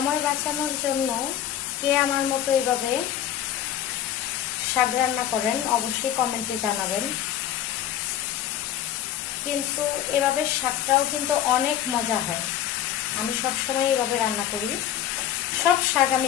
সময় বাঁচানোর জন্য কে আমার মতো এভাবে শাক রান্না করেন অবশ্যই কমেন্টে জানাবেন। কিন্তু এভাবে শাকটাও কিন্তু অনেক মজা হয়। আমি সবসময় এভাবে রান্না করি, সব শাক আমি